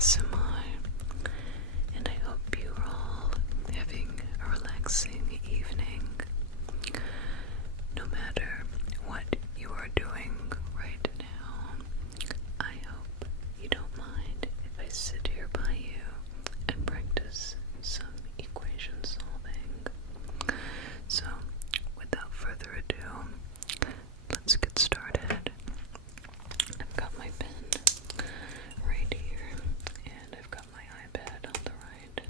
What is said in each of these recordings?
ASMR, and I hope you're all having a relaxing evening. No matter what you are doing right now, I hope you don't mind if I sit here by you and practice some equation solving. So, without further ado, let's get started. I've got my pen right here, and I've got my iPad on the right.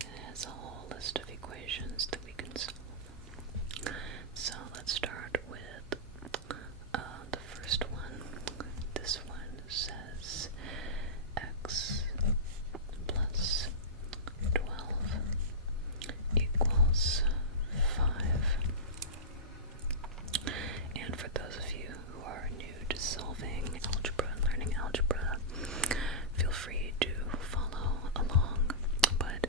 It has a whole list of equations that we can solve. So let's start with the first one. This one says x plus 12 equals 5. And for those of you who are new to solving algebra and learning algebra, feel free to follow along. But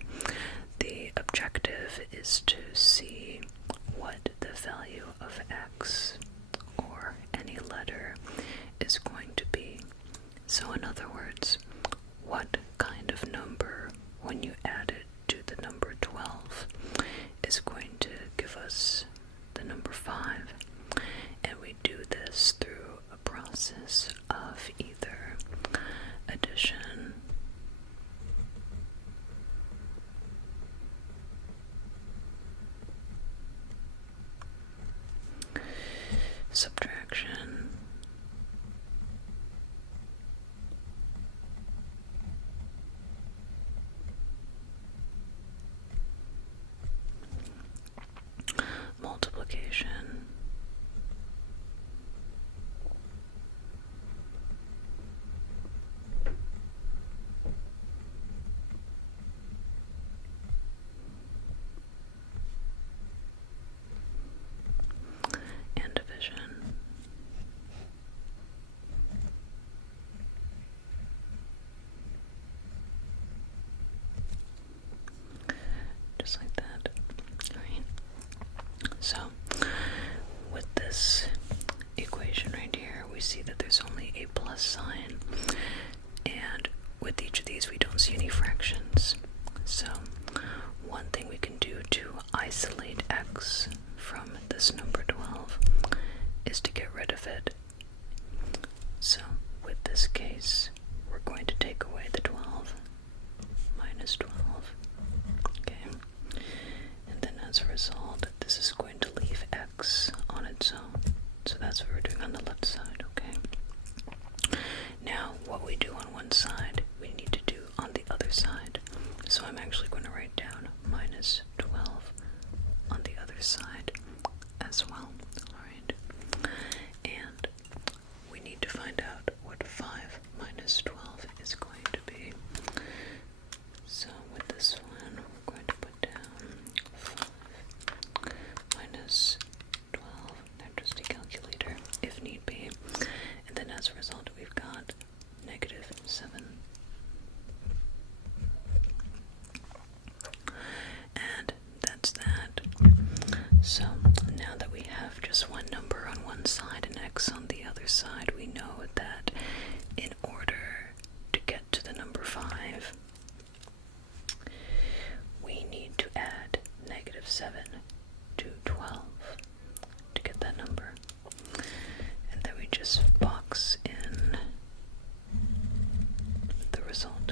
the objective is to see what the value of x or any letter is going to be. So in other words, what kind of number, when you add it to the number 12, is going to give us the number 5. And we do this through a process of either addition, subtraction, multiplication, and division. Just like that. Alright. So, with this equation right here, we see that there's only a plus sign. And with each of these, we don't see any fractions. So, one thing we can do to isolate x from this number 12 is to get rid of it. So, with this case, we're going to take away the 12 minus 12. Okay? And then as a result, this is going to leave x on its own. So that's what we're doing on the left side, okay? Now, what we do on one side, we need to do on the other side. So I'm actually going to write down minus 12 on the other side as well, alright? And we need to find out what 5 minus 12 is going to be. So with this one, we're going to put down 5 minus 12, now just a calculator if need be, and then as a result we've got negative 7. And that's that. So now that we have just one number on one side and x on the other side, we know that in order to get to the number 5, we need to add negative 7 to 12 to get that number. And then we just box in the result.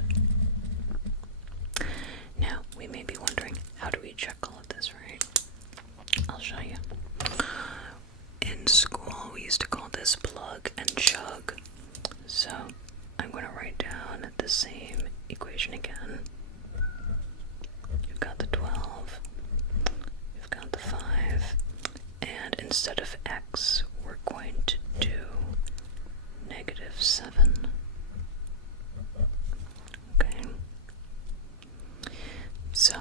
Now, we may be wondering, how do we check all of this, right? I'll show you. In school, we used to call this plug and chug. So, I'm going to write down the same equation again. You've got the 12, you've got the 5, and instead of x, we're going to do negative 7. Okay? So,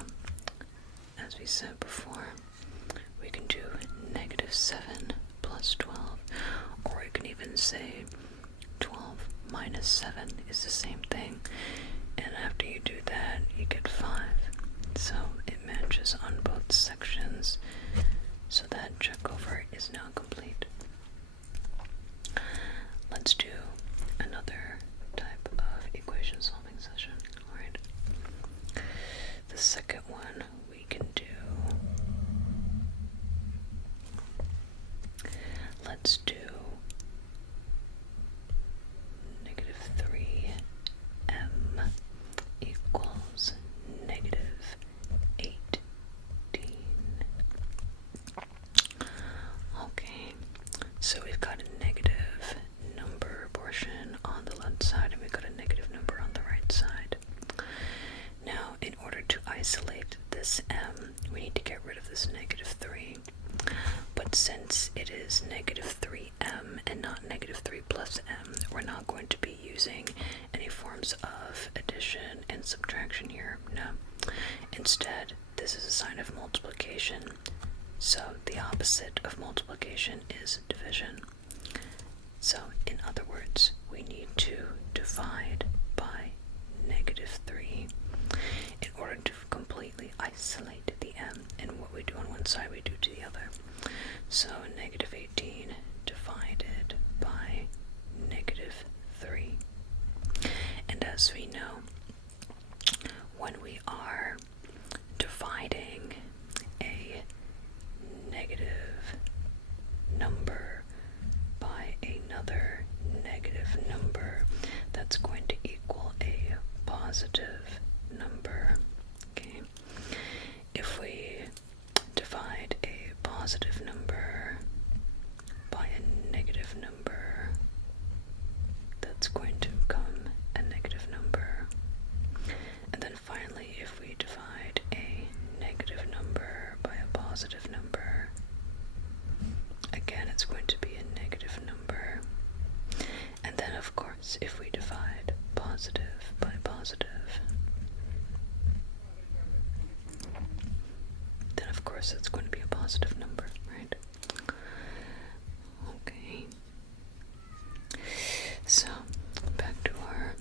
as we said before, we can do negative 7 plus 12, or you can even say 12 minus 7 is the same thing, and after you do that, you get 5. So it matches on both sections, so that checkover is now complete. Let's do another type of equation solving. got a negative number portion on the left side, and we've got a negative number on the right side. Now, in order to isolate this m, we need to get rid of this negative 3. But since it is negative 3m and not negative 3 plus m, we're not going to be using any forms of addition and subtraction here. No. Instead, this is a sign of multiplication. So the opposite of multiplication is division. So, in other words, we need to divide by negative 3 in order to completely isolate the m, and what we do on one side we do to the other. So negative 18 divided by negative 3. And as we know, when we are dividing a negative number by another negative number, that's going to equal a positive number. Okay, if we divide a positive number by a negative number, that's going to become a negative number. And then finally, if we divide a negative number by a positive number, again it's going to be a negative number. And then of course, if we divide positive by positive, then of course it's going to be a positive number, right? Okay. So, back to our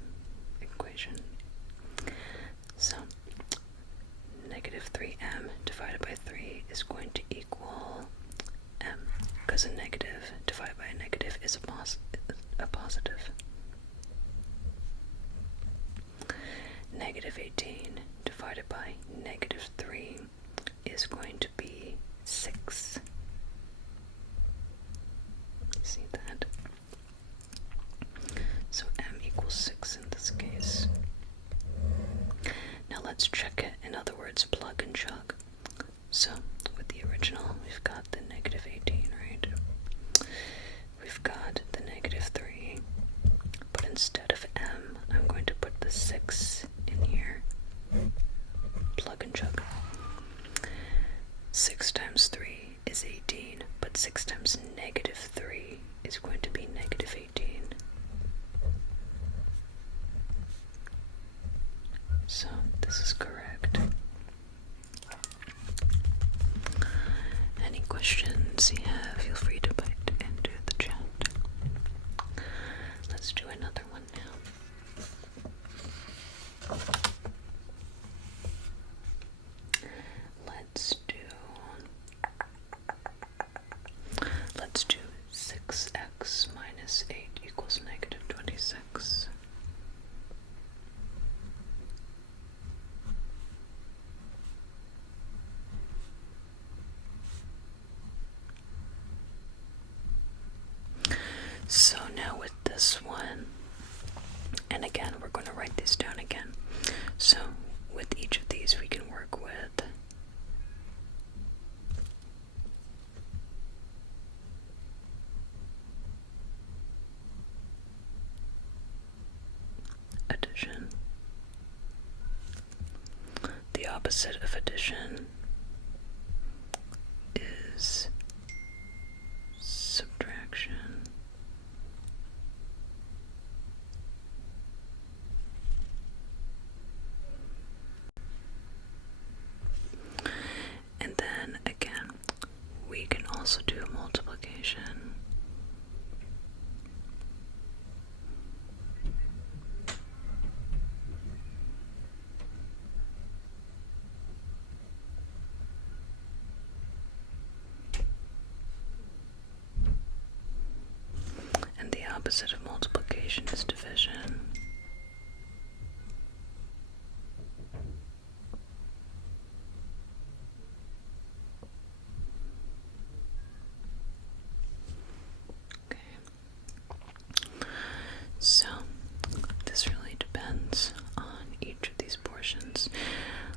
equation. So, negative 3m divided by 3 is going to equal m, because a negative divided by a negative is a positive. Negative 18 divided by negative 3 is going to be 6. See that? So m equals 6 in this case. Now let's check it. In other words, plug and chug. So with the original, we've got the negative 18, right? We've got the negative 3. But instead of m, I'm going to put the 6 in here. Plug and chug. 6 times 3 is 18, but 6 times negative 3 is going to be negative 18. So this is correct. Any questions you have, feel free to put it into the chat. Let's do another one now. Let's do 6x minus 8 equals negative 26. So now with this one, and again, we're going to write these down again. So with each of these, we can work with addition. The opposite of addition is subtraction. And then again, we can also do multiplication. And the opposite of multiplication is division. So, this really depends on each of these portions.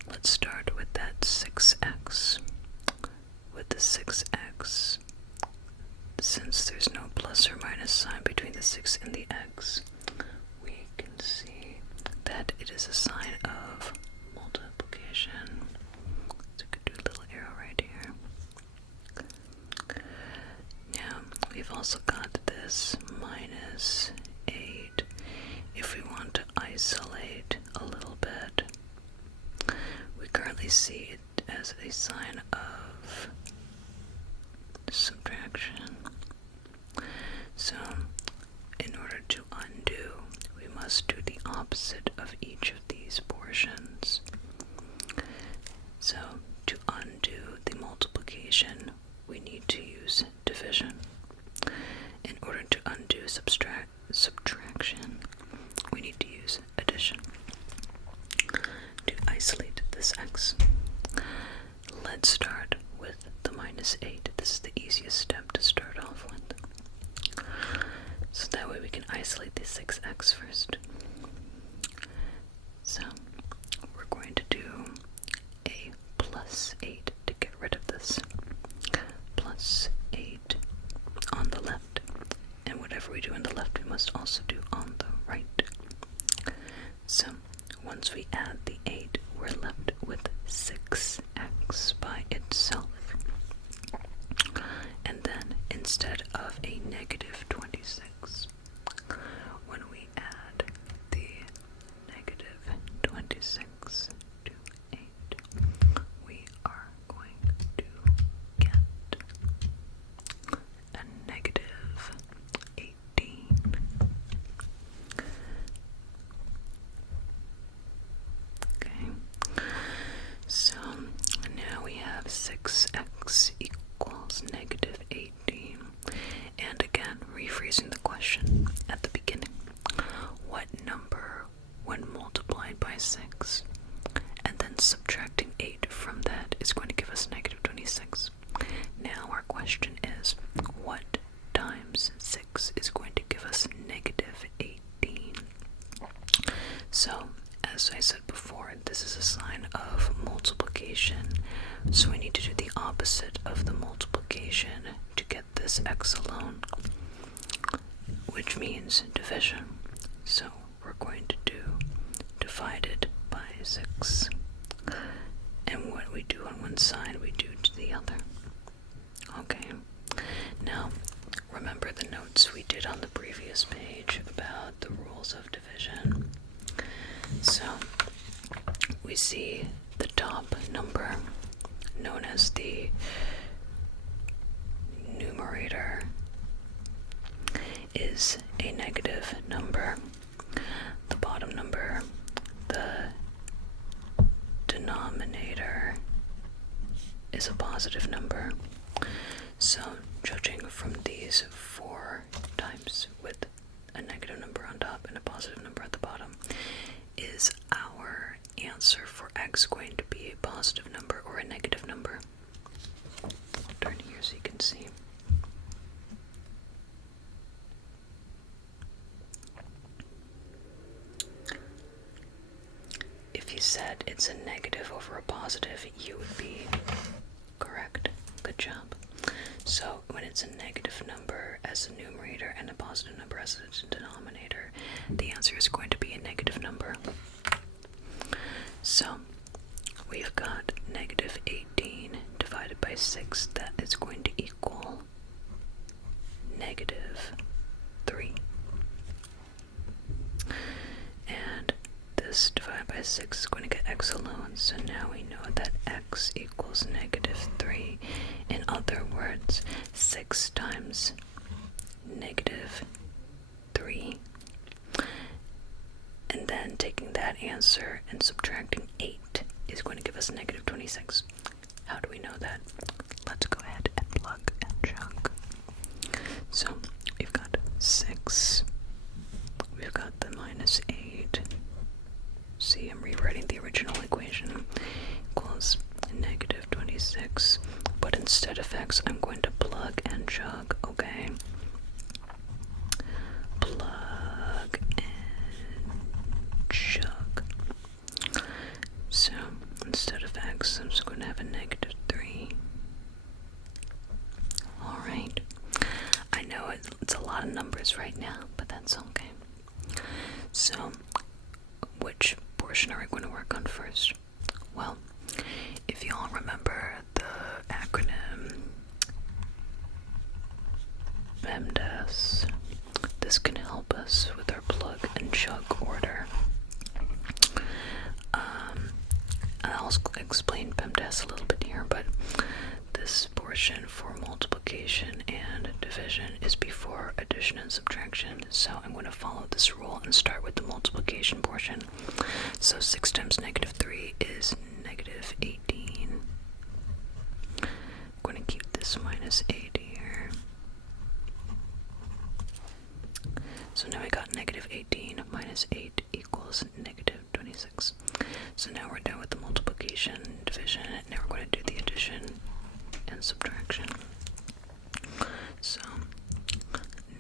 Let's start with that 6x. With the 6x, since there's no plus plus or minus sign between the 6 and the x, we can see that it is a sign of multiplication. So we could do a little arrow right here. Now, we've also got this minus 8. If we want to isolate a little bit, we currently see it as a sign of subtraction. So, in order to undo, we must do the opposite of each of these portions. So, to undo the multiplication, we need to use division. In order to undo subtraction, we need to use addition. To isolate this x, let's start with the minus 8. This is the easiest step to start off with. So that way we can isolate the 6x first. So we're going to do a plus 8 to get rid of this. Plus 8 on the left. And whatever we do on the left, we must also do on the right. So once we add the 8, we're left with 6x by itself. And then instead of a negative 26, when we add the negative 26 to 8, we are going to get a negative 18. Okay, so now we have 6x equals negative 18. And again, rephrasing the question at the beginning. What number, when multiplied by 6, and then subtracting 8 from that, is going to give us negative 26? Now our question is, what times 6 is going to give us negative 18? So, as I said before, this is a sign of multiplication, so we need to do the opposite of the multiplication to get this x alone, which means division. So we're going to do divided by 6, and what we do on one side, we do to the other. Okay, now remember the notes we did on the previous page about the rules of division. So we see the top number, known as the numerator, is a negative number. The bottom number, the denominator, is a positive number. So, judging from these 4 types with a negative number on top and a positive number at the bottom, is our answer for x going to be a positive number or a negative number? I'll turn here so you can see. If you said it's a negative over a positive, you would be correct. Good job. So when it's a negative number as a numerator and a positive number as a denominator, the answer is going to be a negative number. So we've got negative 18 divided by 6. That is going to equal negative 3. And this divided by 6 is going to get x alone. So now we know that x equals negative 3. In other words, 6 times negative 3. And then taking that answer and subtracting 8 is going to give us negative 26. How do we know that? Let's go ahead and plug and chug. So we've got 6. We've got the minus 8. See, I'm rewriting the original equation. Equals negative 26. But instead of x, I'm going to plug and chug, okay? Plug and chug. So, instead of x, I'm just going to have a negative 3. Alright. I know it's a lot of numbers right now, but that's okay. So, which portion are we going to work on first? Well, if you all remember the acronym PEMDAS, this can help us with our plug and chug order. I'll explain PEMDAS a little bit here, but this portion for multiplication and division is before addition and subtraction. So I'm going to follow this rule and start with the multiplication portion. So 6 times negative 3 is negative 18. I'm going to keep this minus 8 here. So now I got negative 18 minus 8 equals negative 26. So now we're done with the multiplication and division. Now we're going to do the addition and subtraction. So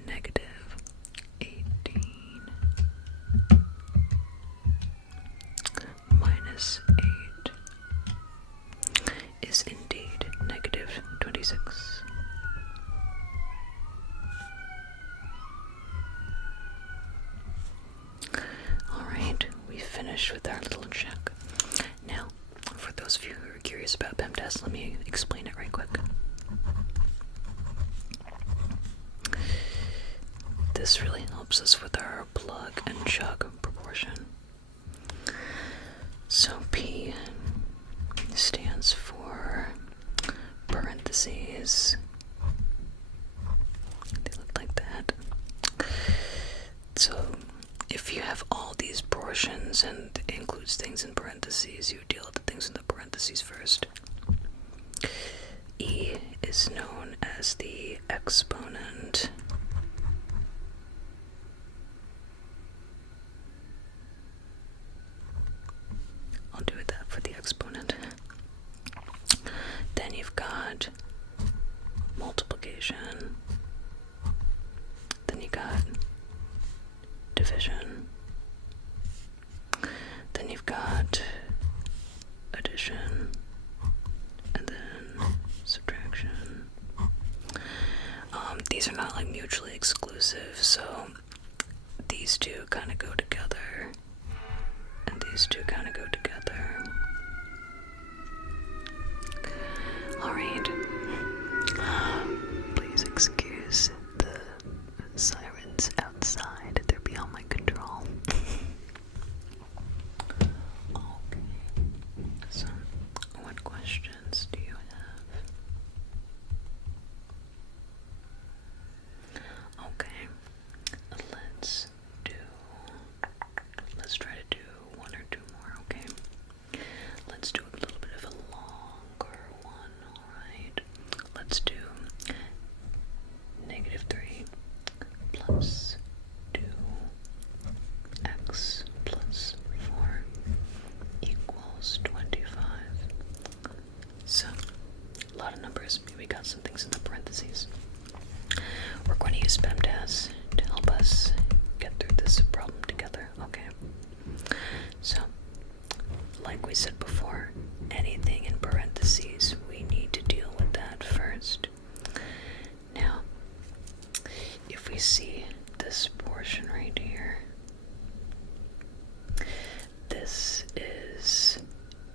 negative 18 minus 8 is indeed negative 26. Alright, we finished with our little check. Now, for those of you who are curious about PEMDAS, let me explain it right quick. This really helps us with our plug and chug proportion. So P stands for parentheses. They look like that. So if you have all these portions and it includes things in parentheses, you deal with the things in the parentheses first. E is known as the exponent. I'll do that for the exponent. Then you've got multiplication. Then you got division. Then you've got addition. And then subtraction. These are not like mutually exclusive, so these two kind of go together. And these two kind of go together. Alright. Please excuse the sirens outside. They're beyond my control. Okay. So, what questions do you have? Okay. Let's try to do one or two more, okay? Let's do a little bit of a longer one, alright? Let's do negative 3 plus 2x plus 4 equals 25. So, a lot of numbers. We got some things in the parentheses. We're going to use PEMDAS to help us get through this problem together, okay? So, like we said before, anything in parentheses, we need to deal with that first. Now, if we see this portion right here, this is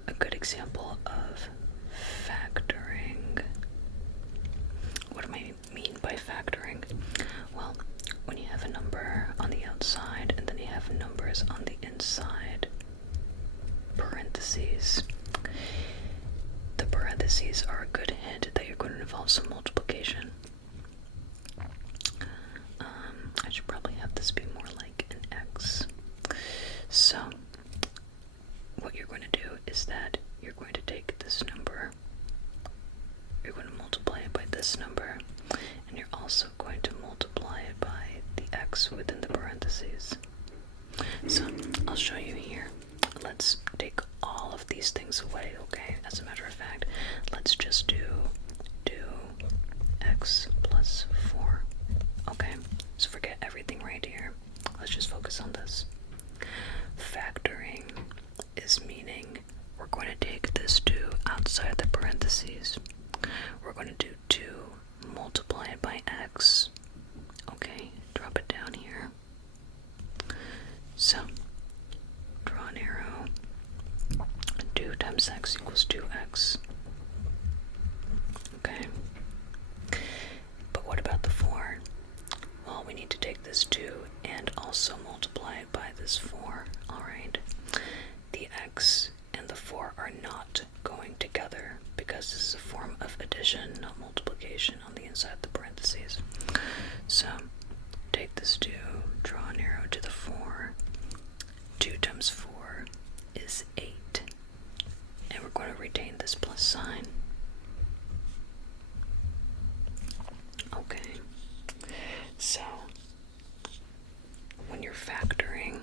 a good example of factoring. What do I mean by factoring? Well, when you have a number on the outside and then you have numbers on the inside, parentheses. The parentheses are a good hint that you're going to involve some multiplication. I should probably have this be more like an X. So, what you're going to do is that you're going to take this number, you're going to multiply it by this number, and you're also going to multiply it by the X within the parentheses. So, I'll show you here. Let's take all of these things away, okay? As a matter of fact, let's just do x plus 4, okay? So forget everything right here. Let's just focus on this. Factoring is meaning we're going to take this 2 outside the parentheses. We're going to do 2 multiplied by x, need to take this 2 and also multiply it by this 4. Alright. The x and the 4 are not going together because this is a form of addition, not multiplication on the inside of the parentheses. So, take this 2, draw an arrow to the 4. 2 times 4 is 8. And we're going to retain this plus sign. Okay. So, when you're factoring,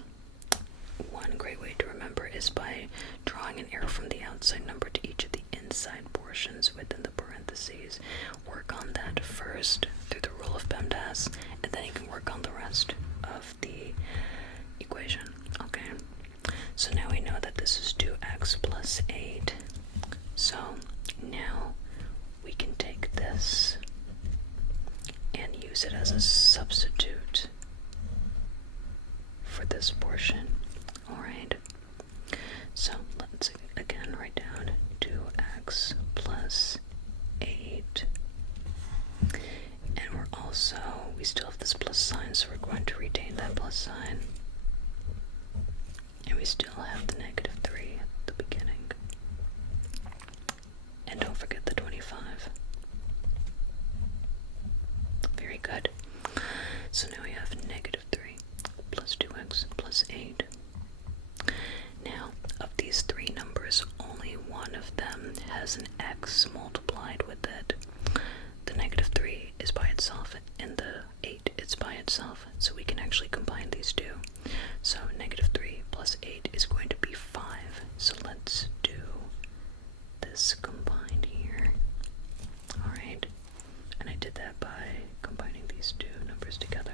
one great way to remember is by drawing an arrow from the outside number to each of the inside portions within the parentheses. Work on that first through the rule of PEMDAS, and then you can work on the rest of the equation. Okay, so now we know that this is 2x plus 8. So now we can take this and use it as a substitute for this portion. Alright, so let's again write down 2x plus 8. And we still have this plus sign, so we're going to retain that plus sign. And we still have the negative 3 at the beginning. And don't forget the 25. Very good. So now we have negative 3 plus 2x plus 8. Now, of these 3 numbers, only one of them has an x multiplied with it. The negative 3 is by itself, and the 8 is by itself, so we can actually combine these two. So negative 3 plus 8 is going to be 5. So let's do this combined here. Alright, and I did that by combining these two numbers together.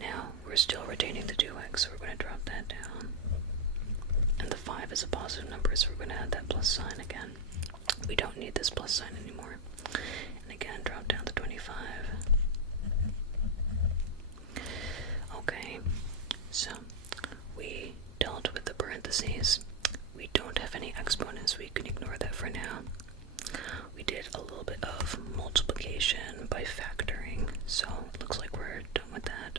Now, we're still retaining the 2x, so we're going to drop that down. And the 5 is a positive number, so we're going to add that plus sign again. We don't need this plus sign anymore. And again, drop down the 25. Okay, so we dealt with the parentheses. We don't have any exponents, we can ignore that for now. We did a little bit of multiplication by factoring, so it looks like we're done with that.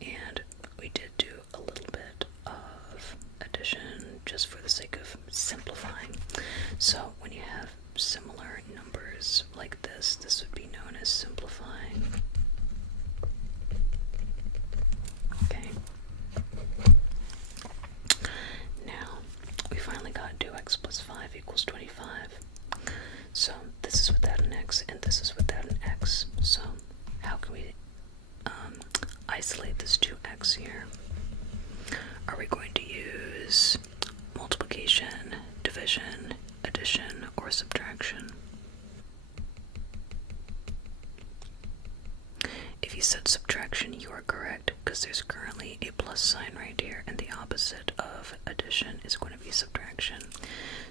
And we did do a little bit of addition just for the sake of simplifying. So when you have similar numbers like this, this would be known as simplifying. Okay. Now, we finally got 2x plus 5 equals 25. So this is without an x, and this is without an x. So how can we isolate this 2x here? Are we going to use multiplication, division, addition, or subtraction? If you said subtraction, you are correct, because there's currently a plus sign right here, and the opposite of addition is going to be subtraction.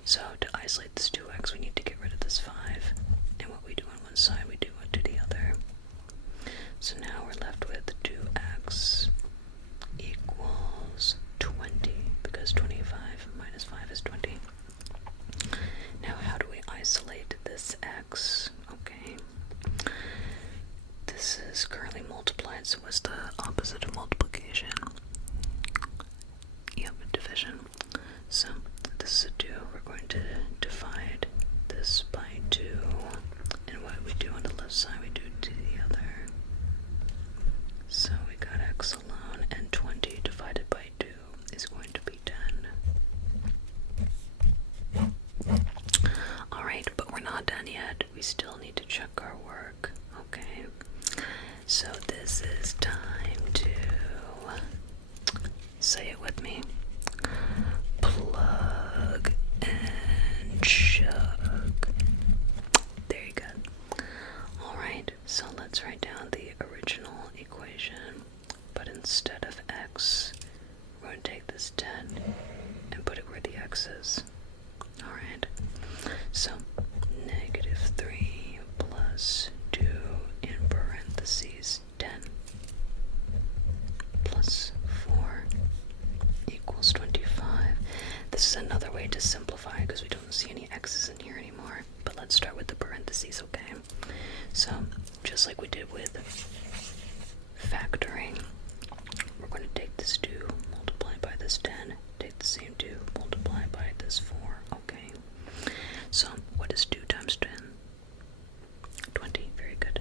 So to isolate this 2x, we need to get rid of this 5, and what we do on one side, we do it to the other. So now we're left with 2x equals 20, because 25 minus 5 is 20. Now how do we isolate this x? Okay, this is currently multiplied, so what's the opposite of multiplication? Yep, division. So this is a 2. We're going to divide this by 2, and what we do on the left side, we do to the other. So we got x alone, and 20 divided by 2 is going to be 10. Alright, but we're not done yet. We still need to check our work. Okay, so this is time to say it with me. Plug and chug. There you go. Alright, so let's write down the original equation, but instead of x, we're going to take this 10 and put it where the x is. Alright, so negative 3 plus 2 in parentheses 10 plus 4 equals 25. This is another way to simplify because we don't see any x's in here anymore. But let's start with the parentheses, okay? So, just like we did with factoring, we're going to take this 2, multiply by this 10, take the same 2, multiply by this 4, okay? So, what is 2 times 10? 20, very good.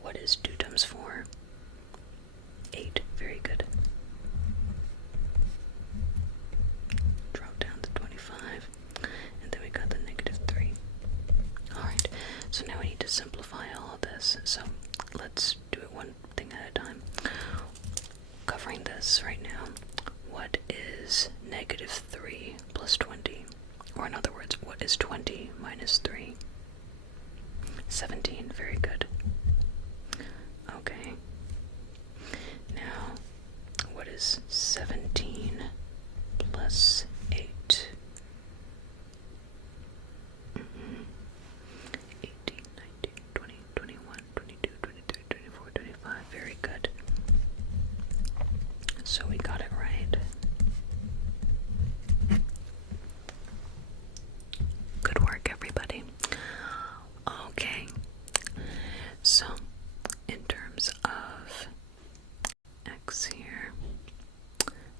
What is 2 times 4? 8, very good. Drop down to 25, and then we got the -3. Alright, so now we need to simplify all of this, so let's do it one thing at a time. Covering this right now, what is -3 plus 20? Or in other words, what is 20 minus 3? 17, very good. Okay. Now, what is 17 plus 8? 18, 19, 20, 21, 22, 23, 24, 25, very good. So we got it right. Good work, everybody. Okay, so in terms of x here,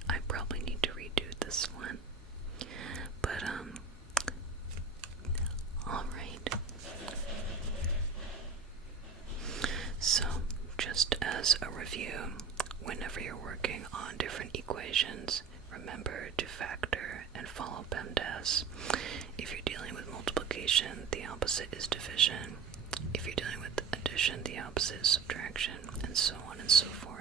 I probably need to redo this one, but alright. So, just as a review, whenever you're working on different equations, remember to factor and follow PEMDAS. If you're dealing with multiplication, the opposite is division. If you're dealing with addition, the opposite is subtraction, and so on and so forth.